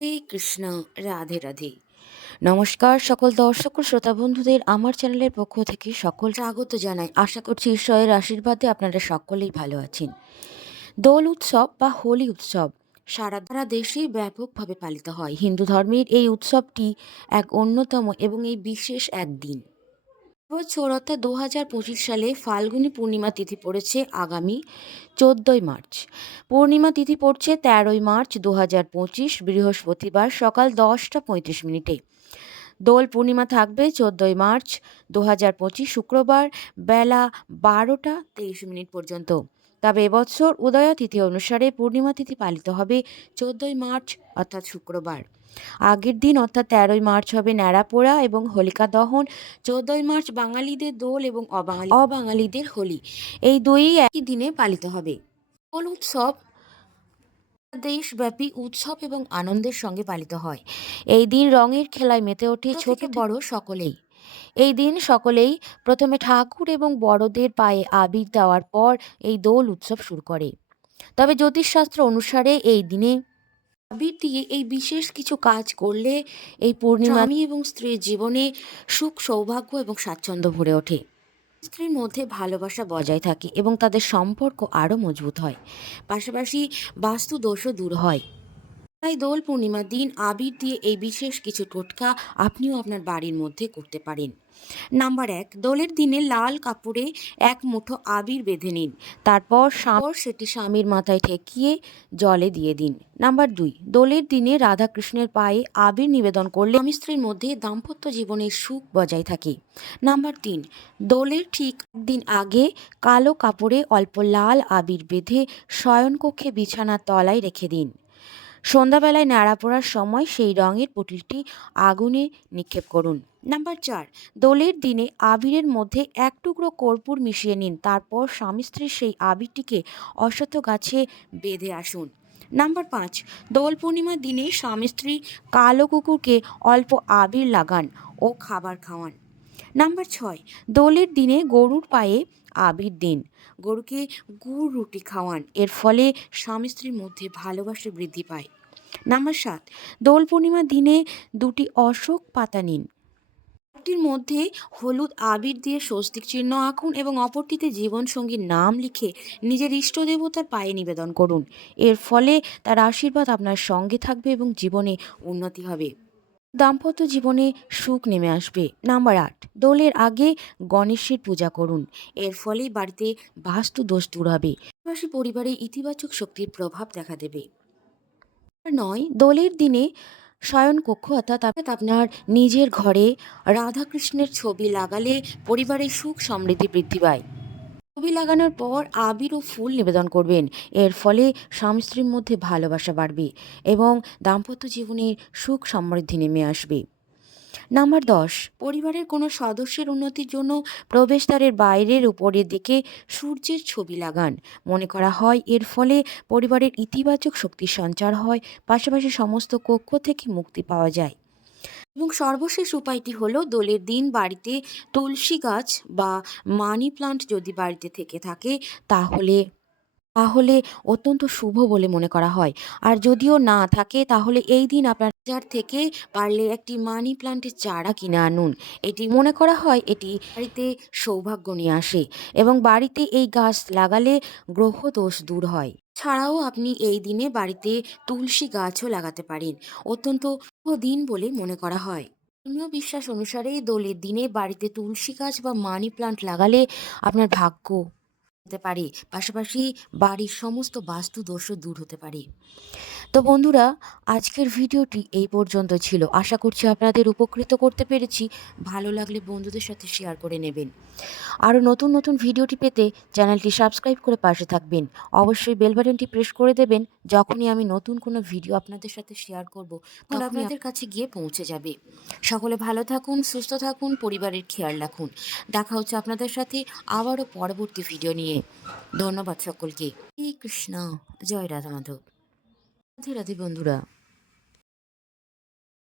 হরে কৃষ্ণ, রাধে রাধে। নমস্কার সকল দর্শক ও শ্রোতা বন্ধুদের আমার চ্যানেলের পক্ষ থেকে সকল স্বাগত জানাই। আশা করছি ঈশ্বরের আশীর্বাদে আপনারা সকলেই ভালো আছেন। দোল উৎসব বা হোলি উৎসব সারা সারা দেশে ব্যাপকভাবে পালিত হয়। হিন্দু ধর্মের এই উৎসবটি এক অন্যতম এবং এই বিশেষ এক দিন বছর অর্থাৎ দু হাজার পঁচিশ সালে ফাল্গুনী পূর্ণিমা তিথি পড়েছে আগামী চোদ্দোই মার্চ। পূর্ণিমা তিথি পড়ছে তেরোই মার্চ দু হাজার পঁচিশ, বৃহস্পতিবার সকাল দশটা পঁয়ত্রিশ মিনিটে। দোল পূর্ণিমা থাকবে চোদ্দোই মার্চ দু হাজার পঁচিশ শুক্রবার বেলা বারোটা তেইশ মিনিট পর্যন্ত। তবে এবছর উদয়া তিথি অনুসারে পূর্ণিমা তিথি পালিত হবে চোদ্দই মার্চ অর্থাৎ শুক্রবার। আগের দিন অর্থাৎ তেরোই মার্চ হবে ন্যাড়াপোড়া এবং হোলিকা দহন চোদ্দই মার্চ বাঙালিদের দোল এবং অবাঙালি অবাঙালিদের হোলি। এই দুই একই দিনে পালিত হবে। দোল উৎসব দেশব্যাপী উৎসব এবং আনন্দের সঙ্গে পালিত হয়। এই দিন রঙের খেলায় মেতে ওঠে ছোট বড় সকলেই। এই দিন সকলেই প্রথমে ঠাকুর এবং বড়দের পায়ে আবির দেওয়ার পর এই দোল উৎসব শুরু করে। তবে জ্যোতিষশাস্ত্র অনুসারে এই দিনে আবির দিয়ে এই বিশেষ কিছু কাজ করলে এই পূর্ণিমা স্বামী এবং স্ত্রীর জীবনে সুখ সৌভাগ্য এবং স্বাচ্ছন্দ্য ভরে ওঠে। স্ত্রীর মধ্যে ভালোবাসা বজায় থাকে এবং তাদের সম্পর্ক আরও মজবুত হয়। পাশাপাশি বাস্তু দোষও দূর হয়। তাই দোল পূর্ণিমার দিন আবির দিয়ে এই বিশেষ কিছু টোটকা আপনিও আপনার বাড়ির মধ্যে করতে পারেন। নাম্বার এক, দোলের দিনে লাল কাপড়ে এক মুঠো আবির বেঁধে নিন। তারপর সামর সেটি স্বামীর মাথায় ঠেকিয়ে জলে দিয়ে দিন। নাম্বার দুই, দোলের দিনে রাধাকৃষ্ণের পায়ে আবির নিবেদন করলে স্বামী স্ত্রীর মধ্যে দাম্পত্য জীবনের সুখ বজায় থাকে। নাম্বার তিন, দোলের ঠিক দিন আগে কালো কাপড়ে অল্প লাল আবির বেঁধে শয়নকক্ষে বিছানার তলায় রেখে দিন। সন্ধ্যাবেলায় নাড়া পড়ার সময় সেই রঙের পুটলিটি আগুনে নিক্ষেপ করুন। নাম্বার চার, দোলের দিনে আবিরের মধ্যে এক টুকরো কর্পূর মিশিয়ে নিন, তারপর স্বামী স্ত্রীর সেই আবিরটিকে অশ্বত্থ গাছে বেঁধে আসুন। নাম্বার পাঁচ, দোল পূর্ণিমার দিনে স্বামী স্ত্রী কালো কুকুরকে অল্প আবির লাগান ও খাবার খাওয়ান। নাম্বার ছয়, দোলের দিনে গরুর পায়ে আবির দিন। গরুকে গুড় রুটি খাওয়ান, এর ফলে স্বামী স্ত্রীর মধ্যে ভালোবাসা বৃদ্ধি পায়। নাম্বার সাত, দোল পূর্ণিমার দিনে দুটি অশোক পাতা নিন। একটির মধ্যে হলুদ আবির দিয়ে স্বস্তিক চিহ্ন আঁকুন এবং অপরটিতে জীবনসঙ্গীর নাম লিখে নিজের ইষ্ট দেবতার পায়ে নিবেদন করুন। এর ফলে তার আশীর্বাদ আপনার সঙ্গে থাকবে এবং জীবনে উন্নতি হবে। দাম্পত্য জীবনে সুখ নেমে আসবে। নাম্বার আট, দোলের আগে গণেশের পূজা করুন। এর ফলেই বাড়িতে বাস্তু দোষ দূর হবে। পাশাপাশি পরিবারে ইতিবাচক শক্তির প্রভাব দেখা দেবে। নয়, দোলের দিনে শয়নকক্ষ অর্থাৎ অর্থাৎ আপনার নিজের ঘরে রাধাকৃষ্ণের ছবি লাগালে পরিবারের সুখ সমৃদ্ধি বৃদ্ধি পায়। ছবি লাগানোর পর আবির ও ফুল নিবেদন করবেন। এর ফলে স্বামী স্ত্রীর মধ্যে ভালোবাসা বাড়বে এবং দাম্পত্য জীবনের সুখ সমৃদ্ধি নেমে আসবে। নাম্বার দশ, পরিবারের কোনো সদস্যের উন্নতির জন্য প্রবেশদ্বারের বাইরের উপরের দিকে সূর্যের ছবি লাগান। মনে করা হয় এর ফলে পরিবারের ইতিবাচক শক্তির সঞ্চার হয়, পাশাপাশি সমস্ত কক্ষ থেকে মুক্তি পাওয়া যায়। এবং সর্বশেষ উপায়টি হলো দোলের দিন বাড়িতে তুলসী গাছ বা মানি প্লান্ট যদি বাড়িতে থেকে থাকে, তাহলে তাহলে অত্যন্ত শুভ বলে মনে করা হয়। আর যদিও না থাকে, তাহলে এই দিন আপনার বাজার থেকে পারলে একটি মানি প্লান্টের চারা কিনে আনুন। এটি মনে করা হয় এটি বাড়িতে সৌভাগ্য নিয়ে আসে এবং বাড়িতে এই গাছ লাগালে গ্রহ দোষ দূর হয়। ছাড়াও আপনি এই দিনে বাড়িতে তুলসী গাছও লাগাতে পারেন। অত্যন্ত দিন বলে মনে করা হয়। ধর্মীয় বিশ্বাস অনুসারে দোলের দিনে বাড়িতে তুলসী গাছ বা মানি প্লান্ট লাগালে আপনার ভাগ্য হতে পারে। পাশাপাশি বাড়ির সমস্ত বাস্তু দোষও দূর হতে পারে। তো বন্ধুরা আজকের ভিডিওটি এই পর্যন্ত ছিল। আশা করছি আপনাদের উপকৃত করতে পেরেছি। ভালো লাগলে বন্ধুদের সাথে শেয়ার করে নেবেন। আরও নতুন নতুন ভিডিওটি পেতে চ্যানেলটি সাবস্ক্রাইব করে পাশে থাকবেন। অবশ্যই বেল বাটনটি প্রেস করে দেবেন। যখনই আমি নতুন কোনো ভিডিও আপনাদের সাথে শেয়ার করব তখন আপনাদের কাছে গিয়ে পৌঁছে যাবে। সকলে ভালো থাকুন সুস্থ থাকুন পরিবারের খেয়াল রাখুন। দেখা হচ্ছে আপনাদের সাথে আবারও পরবর্তী ভিডিও নিয়ে। ধন্যবাদ সকলকে। কৃষ্ণ। জয় রাধা মাধব রাধে রাধে বন্ধুরা